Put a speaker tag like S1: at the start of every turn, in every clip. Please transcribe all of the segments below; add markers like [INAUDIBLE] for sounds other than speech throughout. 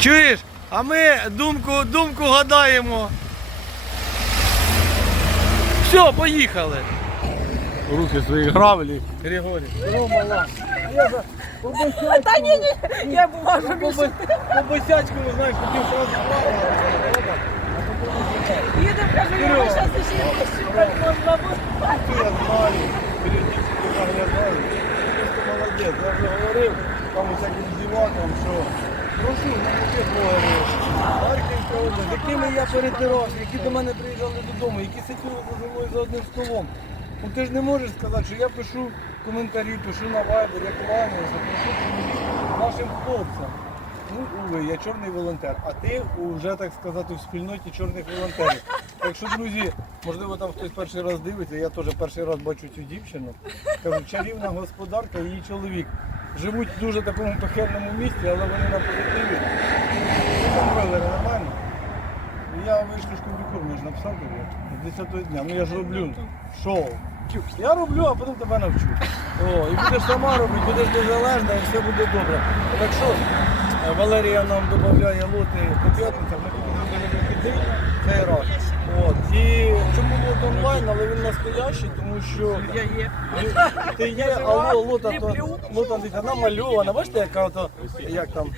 S1: Чуєш? А ми думку, думку гадаємо. Все, поїхали. Руки свої гравлі. Григорій.
S2: Та ні, ні, я бумажу більше.
S1: По босячку, ви знаєш, хотів сразу
S2: Їдемо, кажу, я зараз ще щупать можна буде.
S1: Я знаю, періодично заглядаю. Просто молодець, я вже говорив там усяким дівакам, що прошу, таке говорив. Харківська область, якими я перетирався, які до мене приїжджали додому, які сиділи за мною за одним столом. Ну ти ж не можеш сказати, що я пишу коментарі, пишу на вайбер, я кланяюся, пишу нашим хлопцям. Ну, Уви, я чорний волонтер, а ти вже, так сказати, в спільноті чорних волонтерів. Так що, друзі, можливо, там хтось перший раз дивиться, я теж перший раз бачу цю дівчину. Кажу, чарівна господарка і її чоловік. Живуть в дуже такому пекельному місті, але вони на позитиві. Робили, нормально? Я вийшли кубікур, я ж написав тобі з 10 дня. Ну я ж роблю шоу. Я роблю, а потім тебе навчу. О, і будеш сама робити, будеш незалежна і все буде добре. Так що Валерія нам додає лоти по п'ятницях, ми будемо піти цей раз. От. І чому лот онлайн, але він настоящий, тому що
S2: Я є.
S1: ти є, а ло- лота то лота дивіться, намальована. Бачите, яка ото, як там.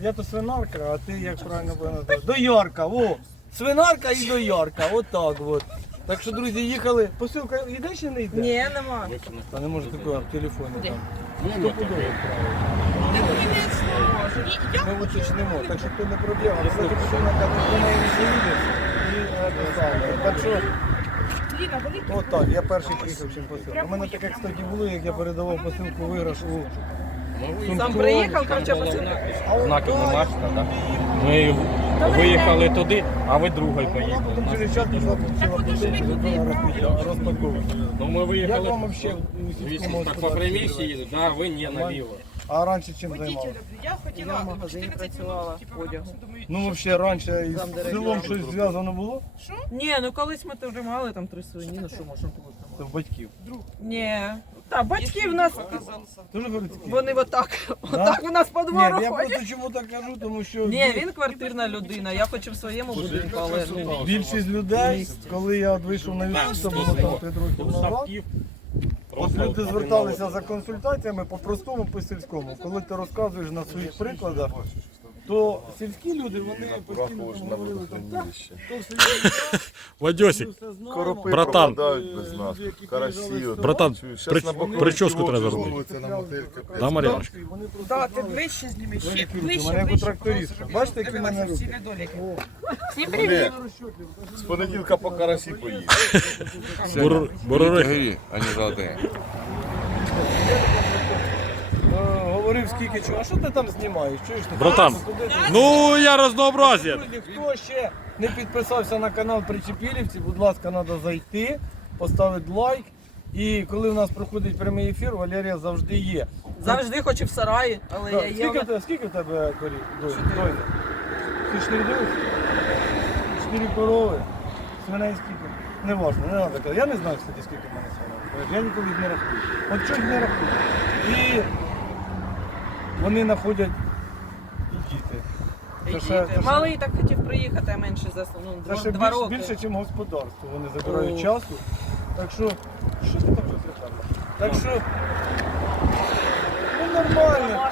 S1: Я то свинарка, а ти як правильно буде назвати? Доярка, во! Свинарка і доярка, отак от. Так що, друзі, їхали. Посилка йде чи не йде?
S2: Ні, нема.
S1: Та не може такого в телефоні там. Стопудово правильно. Ми уточнимо, так що то не проблема. Людина каже, до неї не заїде і те саме. Так що, от так, я перший приїхав чим посилку. У мене таке, тоді було, як я передавав посилку виграш у
S2: Сам приїхав, короче, посилка.
S3: Знаків нема, так? Ми виїхали туди, а ви другою поїхали.
S1: Через час пішла розпаковку.
S3: Ну ми
S1: Як
S3: виїхали.
S1: вам у сільському
S3: Так по
S1: господарстві живе?
S3: їде, да, ви не наліво.
S1: А раніше чим займалися?
S2: Я в магазині працювала одягу.
S1: Ну, взагалі, раніше із селом щось зв'язано було?
S2: Ні, ну колись ми теж мали там три свині, ну що можна було там.
S1: Це в батьків.
S2: Ні. Та батьки в нас,
S1: городські?
S2: вони отак, отак у нас по
S1: Ні, я
S2: ходять.
S1: просто чому так кажу, тому що
S2: Ні, він квартирна людина, я хочу в своєму будинку, але ну,
S1: більшість людей, коли я от вийшов на YouTube, це було там 5 років назад, от люди зверталися за консультаціями по-простому, по-сільському. Коли ти розказуєш на своїх прикладах, то сільські люди, вони постійно там говорили, там, «Так, то все [LAUGHS]
S4: Вадьосик,
S1: все знаємо».
S5: Коропи
S4: Братан.
S5: пропадають без нас.
S1: Люди, які
S5: Карасі.
S1: приїжджали з
S5: от.
S4: Братан, при- прическу треба зробити. да, Мар'яночка?
S1: Вони просто
S6: Да, ти ближче зніми, ще
S1: Ближче,
S6: ближче,
S1: мене як у
S6: ближче.
S1: тракториста. Бачите, які в мене
S6: всі
S1: руки?
S6: недоліки.
S5: Вони з понеділка по карасі поїдуть.
S4: Бур- Бурурих.
S5: а не за один.
S1: Е, Говорив скільки чого. А що ти там знімаєш? Чуєш ти?
S4: Братан,
S1: Туди ти-
S4: Ну, я разнообразие.
S1: Друзі, хто ще не підписався на канал Причепілівці, будь ласка, треба зайти, поставити лайк. І коли у нас проходить прямий ефір, Валерія завжди є.
S2: завжди хочу в сараї, але
S1: Так,
S2: я є.
S1: скільки, в тебе- скільки в тебе корів? Чотири. Ти чотири дивишся? Чотири корови. Свиней скільки? Не важно, не треба казати. Я не знаю, кстати, скільки в мене свиней. Я ніколи їх не рахую. От чого їх не рахую. І вони знаходять і діти. Це ще- це ще-
S2: Малий так хотів приїхати, а менше за ну,
S1: Це
S2: два,
S1: ще
S2: два
S1: більше,
S2: роки.
S1: більше, ніж господарство. Вони забирають
S2: О.
S1: часу. Так що, що ти там розглядав? Так що, ну нормально.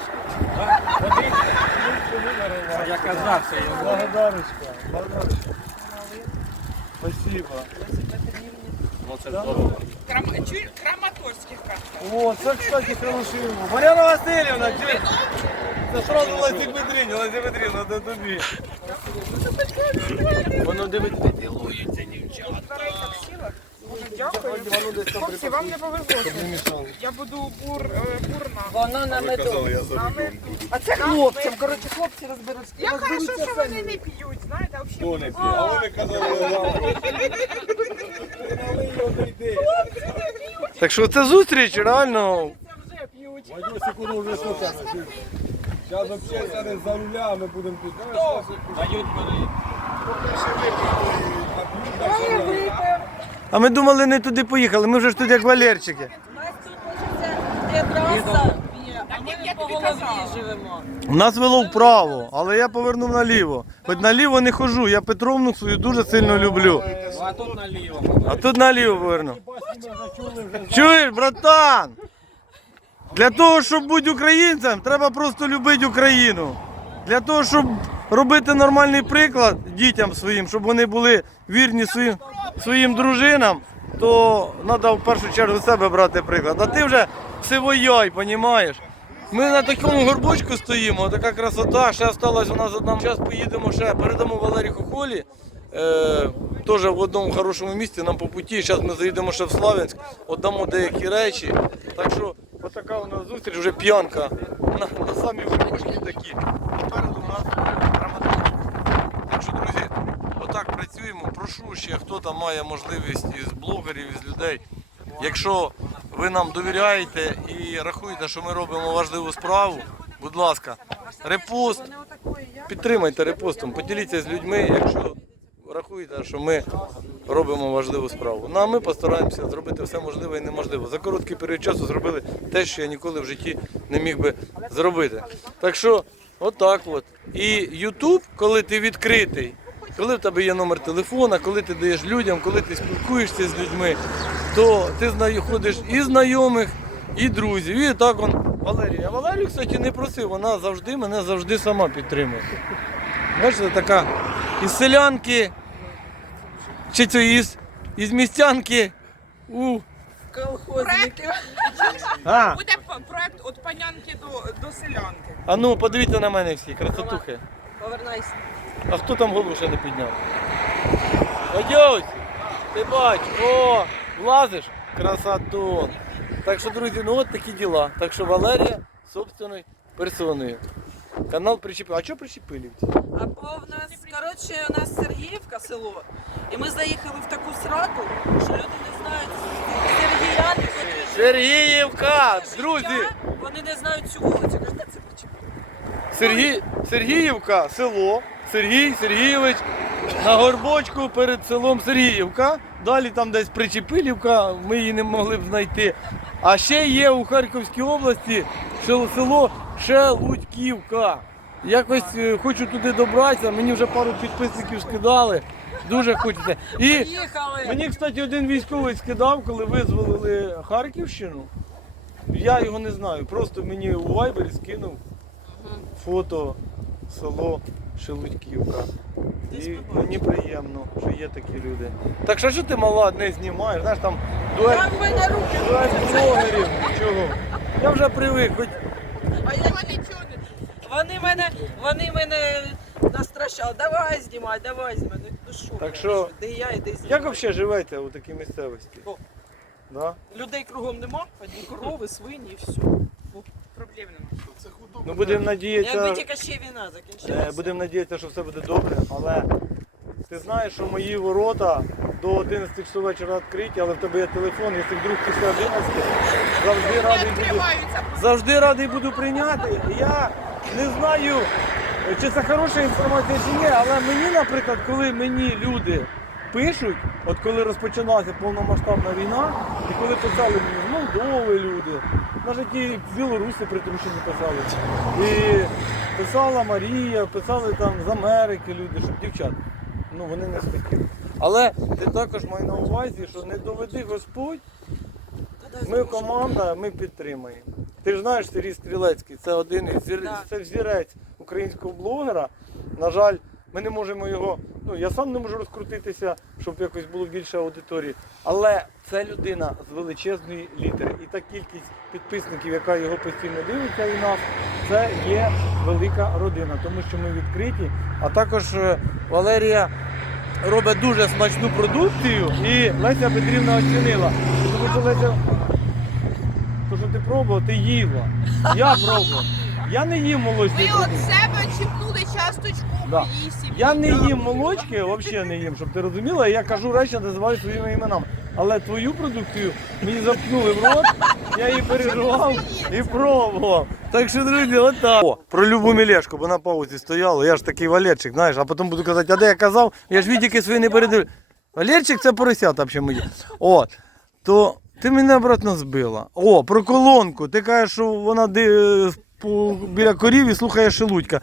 S3: Я казав, що я
S1: Благодарочка. Благодарочка. Спасибо.
S3: Оце здорово.
S6: Крама- чуєш? Краматорських карт.
S1: О, це, кстати, хороший. Мар'яна Васильівна, чи? Це сразу Лесі Петрівні, Лесі Петрівна, це тобі. Воно дивиться, ділується, дівчата.
S6: Дякую. Хлопці, вам не повезло.
S1: не.
S6: Я буду бур, е, бурна.
S2: Воно на меду.
S6: А це хлопцям, коротше, хлопці розберуться. Я хорошо, що вони не п'ють, знаєте, взагалі.
S5: А ви не казали, [LAUGHS]
S1: Так що це зустріч реально.
S5: секунду вже слухати. Зараз взагалі зараз за руля, а ми будемо тут.
S3: Дають бери.
S1: А ми думали не туди поїхали, ми вже ж тут як Валерчики.
S2: У нас тут, де траса є,
S6: я тобі казала.
S2: живемо.
S1: Нас вело вправо, але я повернув наліво. Хоч наліво не хожу, я Петровну свою дуже сильно люблю.
S3: А тут наліво.
S1: А тут наліво поверну. Чуєш, братан? Для того, щоб бути українцем, треба просто любити Україну. Для того, щоб робити нормальний приклад дітям своїм, щоб вони були вірні своїм, своїм дружинам, то треба в першу чергу себе брати приклад. А ти вже сивояй, понімаєш? Ми на такому горбочку стоїмо, така красота. Ще осталась у нас одна. Зараз поїдемо ще, передамо Валерію Хохолі. Е, теж в одному хорошому місці нам по путі. Зараз ми заїдемо ще в Славянськ, віддамо деякі речі. Так що отака у нас зустріч, вже п'янка на, на самі горбочки такі. Попереду у нас Рамадан. Так що, друзі, отак працюємо. Прошу ще, хто там має можливість із блогерів, із людей. Якщо ви нам довіряєте і рахуєте, що ми робимо важливу справу, будь ласка, репост, підтримайте репостом, поділіться з людьми, якщо рахуєте, що ми робимо важливу справу. Ну а ми постараємося зробити все можливе і неможливе. За короткий період часу зробили те, що я ніколи в житті не міг би зробити. Так що, отак от. І Ютуб, коли ти відкритий, коли в тебе є номер телефона, коли ти даєш людям, коли ти спілкуєшся з людьми, то ти знаходиш і знайомих, і друзів. І так он Валерія. А Валерію, кстати, не просив, вона завжди мене завжди сама підтримує. Бачите, така із селянки, чи це із, із містянки. У.
S2: Колхозники.
S1: А,
S6: Буде п- проект від панянки до, до селянки.
S1: а ну подивіться на мене всі, красотухи.
S2: Повернайся.
S1: А хто там голову ще не підняв? Ось, ти бач, о, влазиш? Красотон. Так що, друзі, ну от такі діла. Так що Валерія собственною персоною. Канал причепив. А чого причепилівці?
S2: Або в нас, коротше, у нас Сергіївка село. І ми заїхали в таку сраку, що люди не знають Сергіяни, котрі
S1: Сергіївка! Друзі!
S2: життя, вони не знають цю вулицю. Кажуть, «Де це причепили?
S1: Сергій, Сергіївка, село. Сергій Сергійович на горбочку перед селом Сергіївка. Далі там десь Причепилівка, ми її не могли б знайти. А ще є у Харківській області село Шелудьківка. Якось е, хочу туди добратися, мені вже пару підписників скидали. Дуже хочеться. І мені, кстати, один військовий скидав, коли визволили Харківщину. Я його не знаю. Просто мені у Вайбері скинув фото село Шелудьківка. І мені приємно, що є такі люди. Так що що ти мала не знімаєш? Знаєш там дуель,
S2: мене
S1: дуель блогерів. Чого? Я вже привик, хоч
S2: А я нічого не. Вони мене, вони мене настращали. Давай знімай, давай знімай. Ну що?
S1: Так що,
S2: Де я і де
S1: як
S2: знімай.
S1: взагалі живете у такій місцевості?
S2: О.
S1: Да?
S2: Людей кругом нема, одні корови, свині і все.
S6: Проблем.
S1: Ну будемо надіятися.
S2: Якби тільки ще війна
S1: Е,
S2: закінчилася.
S1: Будемо надіятися, що все буде добре, але ти знаєш, що мої ворота до 11 часов вечора відкриті, але в тебе є телефон, якщо вдруг після 11 завжди радий буду, завжди радий буду прийняти. Я не знаю, чи це хороша інформація чи ні, але мені, наприклад, коли мені люди пишуть, от коли розпочалася повномасштабна війна, і коли писали мені з Молдови люди, навіть і білоруси притрушені писали. І писала Марія, писали там з Америки люди, щоб дівчат. Ну вони не схотіли. Але ти також май на увазі, що не доведи Господь, ми команда, ми підтримаємо. Ти ж знаєш, Сергій Стрілецький, це один із це взірець українського блогера. На жаль, ми не можемо його. Ну я сам не можу розкрутитися, щоб якось було більше аудиторії. Але це людина з величезної літери. І та кількість підписників, яка його постійно дивиться і нас, це є велика родина, тому що ми відкриті. А також е, Валерія робить дуже смачну продукцію і Леся Петрівна оцінила. Тому що Леся, то, що ти пробував, ти їла. Я пробував. Я не їм молочний
S6: Ви від себе чіпнули часточку
S1: Да.
S6: моїй сім'ї.
S1: Я не їм молочки, взагалі не їм, щоб ти розуміла. Я кажу речі, називаю своїми іменами. Але твою продукцію мені запхнули в рот, я її переживав і пробував. Так що, друзі, отак. О, про Любу Мілешку, бо на паузі стояла. Я ж такий Валерчик, знаєш, а потім буду казати, а де я казав, я ж відіки свої не передивлю. Валерчик це поросята взагалі мої. От. То Ти мене обратно збила. О, про колонку. Ти кажеш, що вона ди- по- біля корів і слухає шелудька.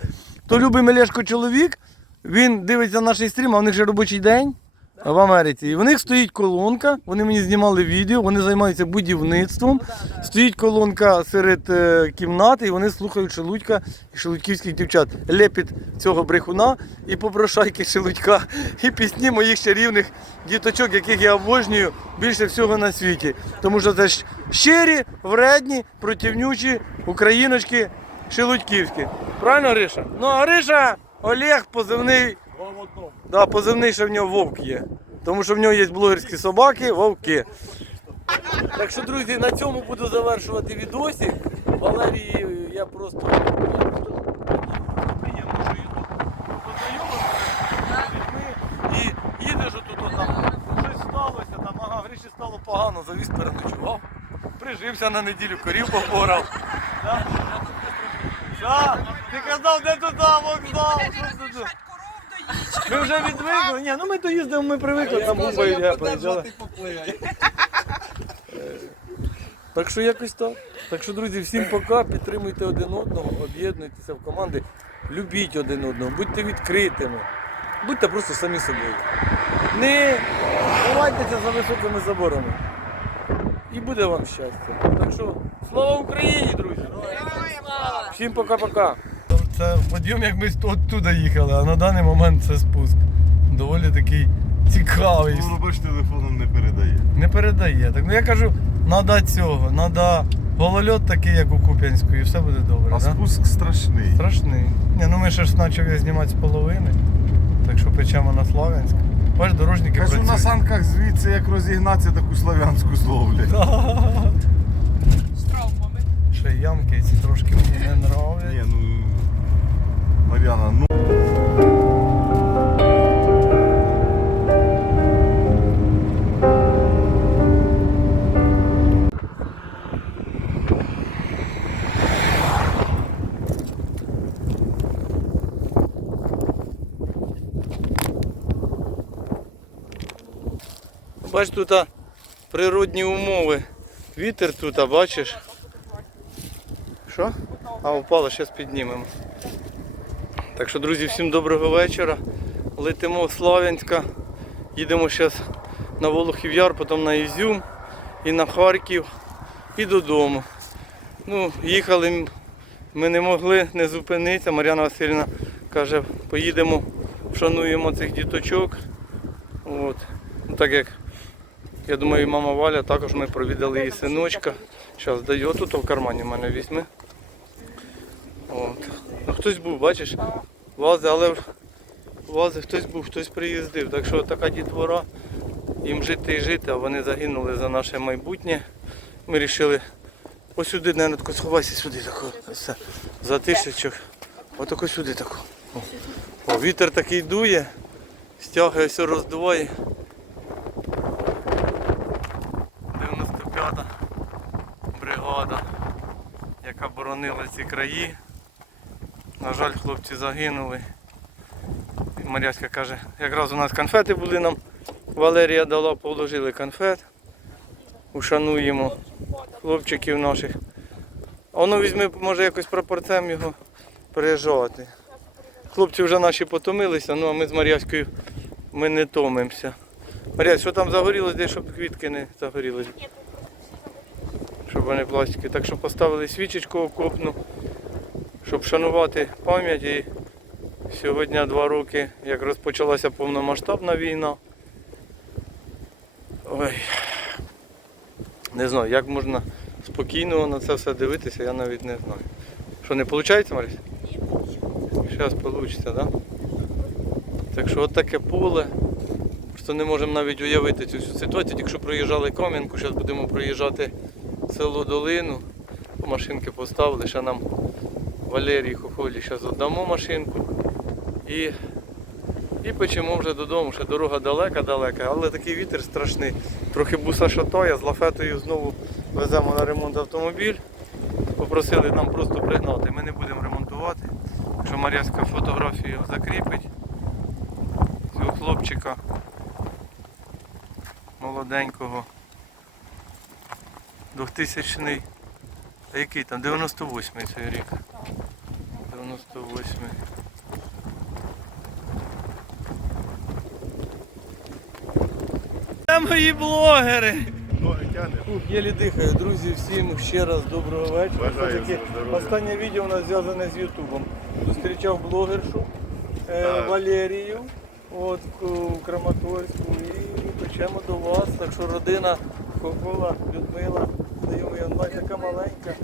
S1: То любий Мелешко чоловік, він дивиться наш стрім, а в них же робочий день в Америці. І в них стоїть колонка, вони мені знімали відео, вони займаються будівництвом. Стоїть колонка серед е, кімнати, і вони слухають шелудька і шелудьківських дівчат. Лепіт цього брехуна і попрошайки шелудька, і пісні моїх чарівних діточок, яких я обожнюю більше всього на світі. Тому що це щирі, вредні, противнючі україночки шелудьківські. Правильно, Гриша? Ну, а Гриша, Олег, позивний. Да, позивний, що в нього вовк є. Тому що в нього є блогерські собаки, вовки. Так що, друзі, на цьому буду завершувати відосик. Валерії, я просто. Приємно, що там, щось сталося, там, ага, Гриші стало погано, завіз переночував. Прижився на неділю, корів попорав. Да? Да? Ти казав, де тут там вокзал? Що це тут? Ми вже відвикли. Ні, ну ми доїздимо, ми привикли, там губають гепають. але- Так що якось так. Так що, друзі, всім пока. Підтримуйте один одного, об'єднуйтеся в команди, любіть один одного, будьте відкритими, будьте просто самі собою. Не ховайтеся за високими заборами. І буде вам щастя. Так що, слава Україні, друзі! Всім пока-пока. Це подйом, як ми оттуда їхали, а на даний момент це спуск. Доволі такий цікавий.
S7: Ну, робиш телефоном не передає.
S1: Не передає. Так ну я кажу, треба цього, треба голольот такий, як у Куп'янську, і все буде добре.
S7: А
S1: да?
S7: спуск страшний.
S1: Страшний. Ні, ну ми ще ж почали знімати з половини, так що печемо на Славянськ. Бач, дорожники
S7: Кажу,
S1: працюють.
S7: на санках звідси як розігнатися, таку славянську зловлять. [LAUGHS]
S1: Ще ямки ці трошки мені не
S7: Ні,
S1: нравлять.
S7: ну Мар'яна, ну.
S1: Бач, тут природні умови. Вітер тут, бачиш? Що? А, упало, зараз піднімемо. Так що, друзі, всім доброго вечора. Летимо з Славянська. Їдемо зараз на Волохів Яр, потім на Ізюм і на Харків і додому. Ну, їхали ми не могли не зупинитися. Мар'яна Васильівна каже, поїдемо, вшануємо цих діточок. От. Ну, так як я думаю, мама Валя також ми провідали її синочка. Зараз даю, тут в кармані в мене візьми. От. Ну, хтось був, бачиш, вази, але вази хтось був, хтось приїздив. Так що така дітвора, їм жити і жити, а вони загинули за наше майбутнє. Ми вирішили ось сюди, сховайся сюди, тако, все, за тишечок. Отако сюди тако. О. О, вітер такий дує, стягує, все роздуває. 95-та бригада, яка боронила ці краї. На жаль, хлопці загинули. Мар'яська каже, якраз у нас конфети були нам. Валерія дала, положили конфет. Ушануємо хлопчиків наших. А воно візьми, може якось прапорцем його пережати. Хлопці вже наші потомилися, ну а ми з Мар'яською ми не томимося. Мар'я, що там загорілось, десь, щоб квітки не загорілись. Щоб вони пластики. Так що поставили свічечку окопну, щоб шанувати пам'ять. І сьогодні два роки, як розпочалася повномасштабна війна. Ой. Не знаю, як можна спокійно на це все дивитися, я навіть не знаю. Що не виходить, Марісь? Зараз вийде, так? Да? Так що от таке поле. Просто не можемо навіть уявити цю всю ситуацію. Тільки що проїжджали Кам'янку, зараз будемо проїжджати село Долину. Машинки поставили, ще нам Валерій Хохолі зараз віддамо машинку. І, і печемо вже додому, ще дорога далека-далека, але такий вітер страшний. Трохи буса шатає, з лафетою знову веземо на ремонт автомобіль. Попросили нам просто пригнати. Ми не будемо ремонтувати. Якщо Мар'яська фотографію закріпить цього хлопчика молоденького. 2000 а який там? 98-й цей рік. 98-й. Це мої блогери! Ух, єлі дихаю. Друзі, всім ще раз доброго вечора.
S7: Бажаю
S1: Все-таки
S7: здоров'я.
S1: останнє відео у нас зв'язане з Ютубом. Зустрічав блогершу е,
S7: Так.
S1: Валерію от, у Краматорську і печемо до вас. Так що родина Хохола, Людмила, онлайн, така маленька.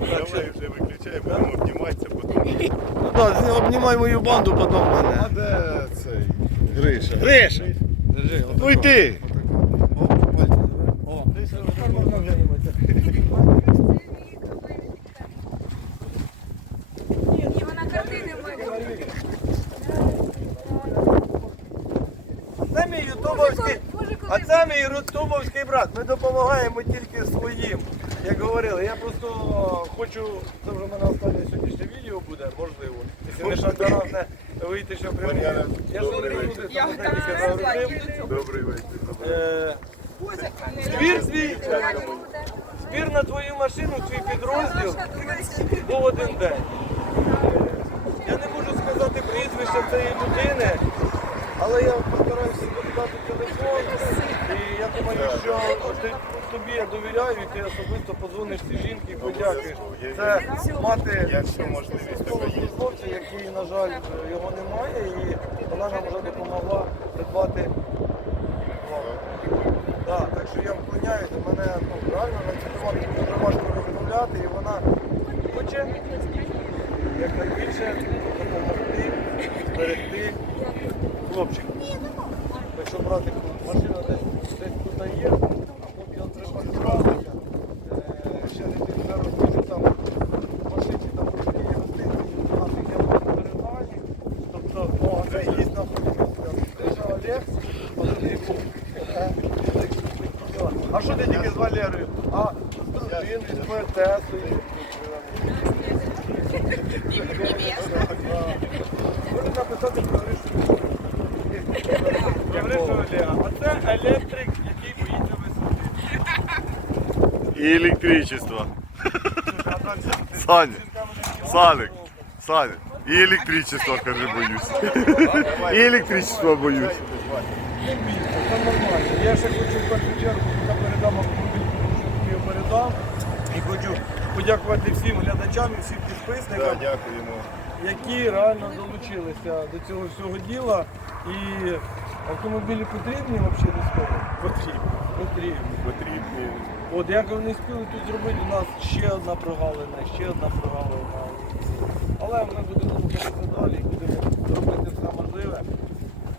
S7: Давай вже виключай, будемо обніматися потім.
S1: ну, да, обнімай мою банду, потім мене.
S7: А де цей Гриша?
S1: Гриша!
S7: Держи, Уйди!
S1: О, ти ще можна займатися.
S6: І вона картини малює.
S1: Це мій ютубовський, а це мій брат. Ми допомагаємо тільки своїм. Як говорили, я просто хочу, це вже в мене останнє сьогоднішнє відео буде, можливо. Якщо не шантаразне вийти, що прямі. Я ж не
S7: вечір.
S1: там тільки загрузив.
S7: Добрий вечір.
S1: Е, Збір свій, збір на твою машину, твій підрозділ був один день. Я не можу сказати прізвище цієї людини, але я постараюся додати телефон. І я думаю, що ти, тобі я довіряю, і ти особисто подзвониш цій жінці і подякуєш. Це мати хлопця, який, на жаль, його немає, і вона нам вже допомогла придбати. Да, так що я вклоняюся, мене ну, реально тему дуже важко розмовляти, і вона хоче якнайбільше допомогти, зберегти хлопчик. Так брати машина десь, десь тут є, а поки його треба збиратися. Е, Ще не тільки зараз розкажу там в машині там трошки є гостинці, наших я буду передалі. Тобто, о, це і є знаходиться. Це Олег, Олег. А що ти тільки з Валерою? А з дружиною, з поетесою. Можна написати про Гришу. Про Гришу Олега. А це електрик, який боїться висоти.
S7: І електричество. Саня, Саник, Саня. І електричество, кажи, боюсь. І електричество боюсь.
S1: Це нормально. Я ще хочу в першу чергу, поки передам автомобіль, щоб його передам. І хочу подякувати всім глядачам і всім
S7: Да,
S1: підписникам.
S7: дякуємо.
S1: які реально долучилися до цього всього діла. І автомобілі потрібні взагалі військовим? Потрібні. Потрібні.
S7: Потрібні.
S1: От як вони спіли тут зробити, у нас ще одна прогалина, ще одна прогалина. Але ми будемо рухатися далі і будемо робити все можливе.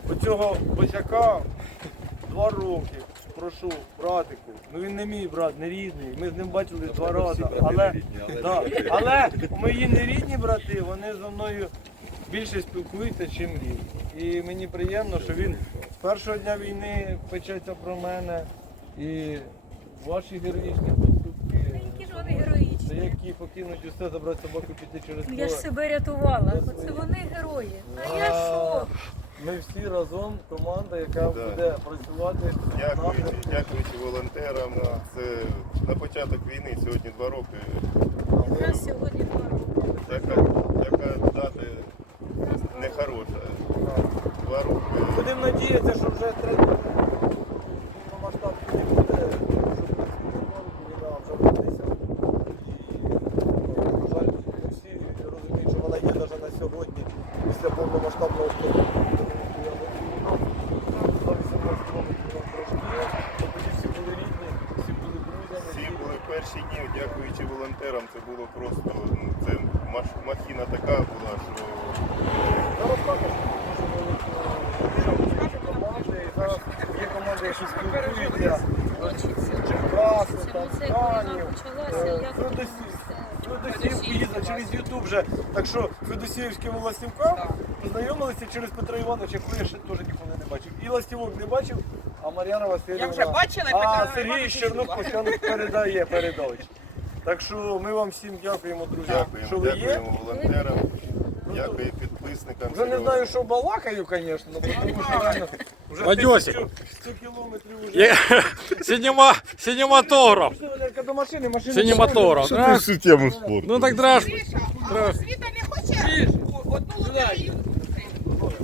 S1: Оцього босяка два роки. Прошу, братику. Ну він не мій брат, не рідний. Ми з ним бачились два рази. Але, да, але мої нерідні брати, вони зі мною більше спілкуються, ніж рідні. І мені приємно, що він з першого дня війни печеться про мене. І ваші героїчні поступки.
S8: Які ж вони героїчні.
S1: Це які покинуть усе, забрати собаку піти через
S8: Ну, Я ж
S1: поле.
S8: себе рятувала. Оце вони герої. А я що?
S1: Ми всі разом команда, яка буде працювати.
S7: Дякуючи,
S1: напрямку.
S7: дякуючи волонтерам. Це на початок війни, сьогодні два роки.
S8: Якраз сьогодні два роки.
S7: Така, така дата нехороша. Два роки.
S1: Будемо надіятися, що вже третій масштаб не буде, щоб війна вже вдалася. І, на жаль, не всі розуміють, що вона є навіть на сьогодні, після повномасштабного вторгнення. Всі були рідні, всі були друзями.
S7: Всі були перші дні, дякуючи волонтерам, це було просто, ну, це маш- махіна така була, що
S1: Зараз також дуже команди, зараз є команди, які спілкуються. Черкаси, там,
S8: Це коли війна
S1: Канів,
S8: почалася,
S1: е. Федосів через Ютуб вже. Так що Федосіївським властівкам познайомилися через Петра Івановича, якого я ще теж ніколи не бачив. І ластівок не бачив, а Мар'яна Васильівна.
S2: Я вже бачила,
S1: А
S2: Петра
S1: Сергій
S2: Івановича
S1: Щернук постійно передає передачі. Так що ми вам всім дякуємо, друзі, що
S7: дякуємо,
S1: ви є.
S7: дякуємо волонтерам. Дякую підписникам.
S1: Вже не
S7: Серега.
S1: знаю, що балакаю, звісно, але тому що реально вже
S4: Вадьосик.
S1: тисячу- [LAUGHS] 100 кілометрів вже.
S4: Є... Синема... Синематограф.
S1: Пішли, Валерка, до машини, машини.
S4: Синематограф.
S7: Що
S4: да?
S7: ти всю тему спорту?
S4: Ну так драж.
S6: Світа не хоче одну лотерею.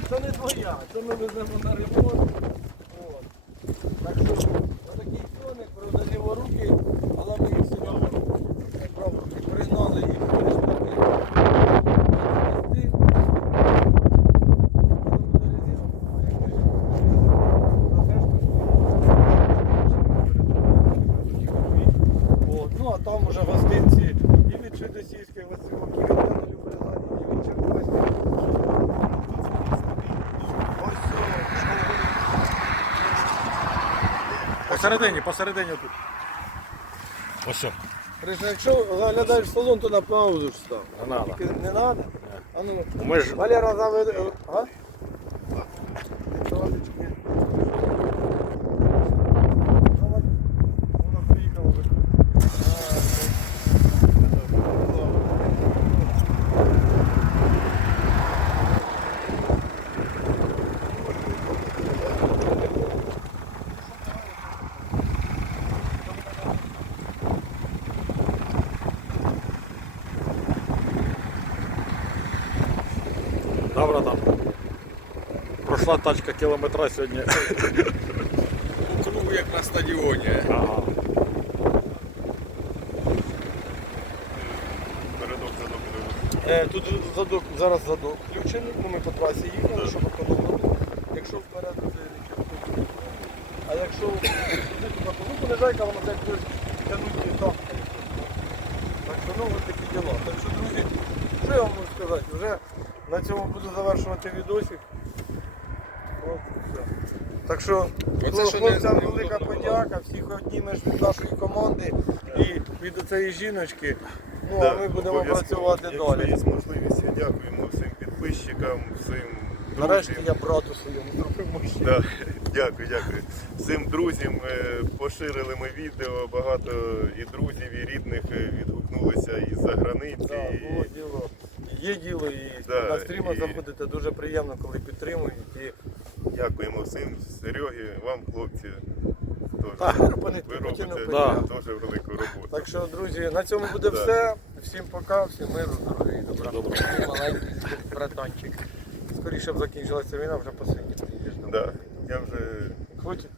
S1: Це не твоя, це ми веземо на ремонт. От. Так що
S4: Посередині, посередині тут. Ось. що.
S1: Гриша, якщо заглядаєш в салон, то на паузу ж став.
S4: Не надо.
S1: Не треба? А ну,
S4: Ми ж
S1: Валера заведе. А? Трошечки. Вона приїхала вже.
S4: Добре там. Пройшла тачка кілометра сьогодні.
S1: У кругу як на стадіоні.
S4: Ага.
S7: Передок задок
S1: Е, тут задок, зараз задок включений, ну ми по трасі їхали, щоб економити. Якщо вперед, то це нічого. А якщо туди понижайка, воно так буде і так. Так що ну ось такі діла. Так що, друзі, я вам? Вже на цьому буду завершувати відосик. От, все. Так що хлопцям велика подяка, всіх обнімеш від нашої команди і від цієї жіночки. Ну, а ми будемо
S7: обов'язково.
S1: працювати
S7: Якщо
S1: далі.
S7: є можливість, дякуємо всім підписчикам, всім
S1: Нарешті
S7: друзям.
S1: я брату своєму зробив ще.
S7: Да, [LAUGHS] дякую, дякую. Всім друзям е, поширили ми відео, багато і друзів, і рідних е, відгукнулися із-за границі. І-
S1: було діло. Є діло і
S7: Да,
S1: на стрімах
S7: і-
S1: заходите дуже приємно, коли підтримують. І
S7: Дякуємо всім, Серегі, вам, хлопці.
S1: Так,
S7: Теж. Ви робите
S1: потягнув.
S7: дуже велику роботу.
S1: Так що, друзі, на цьому буде
S7: Да.
S1: все. Всім пока, всім миру, здоров'я і добра. Маленький братанчик. Скоріше б закінчилася війна, вже посидіти.
S7: Да, я вже
S1: Хочете?
S7: да.